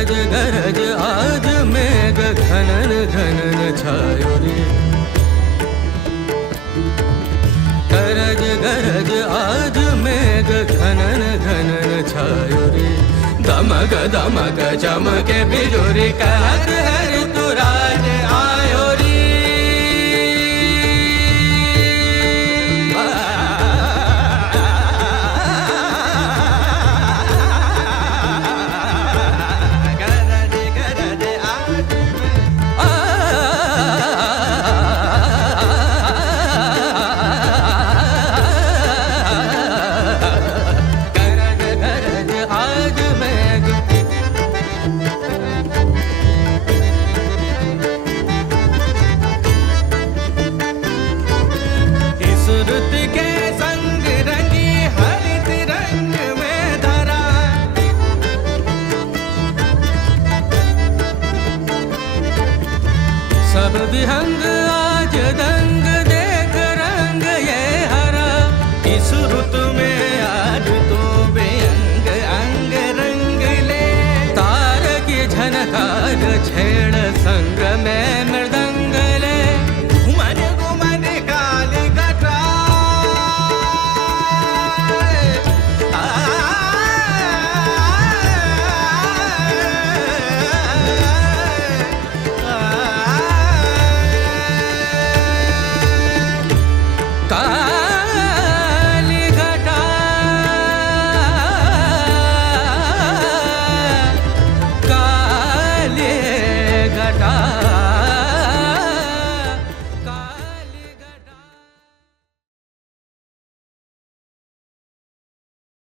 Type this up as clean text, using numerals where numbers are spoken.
गरज गरज आज मेघ घनन घनन छायो रे, गरज गरज आज मेघ घनन घनन छायो रे, दमक दमक चमके बिजुरी कहत है ऋतुराज आयो रे। रुत के संग रंगी हरित रंग में धरा, सब विहंग आज दंग देख रंग ये हरा, इस ऋतु में आज तो बेअंग अंग रंग ले, तार की झनकार छेड़ संग में मृदंग ले, घुमन घुमन काली घटा काली घटा, काली घटा।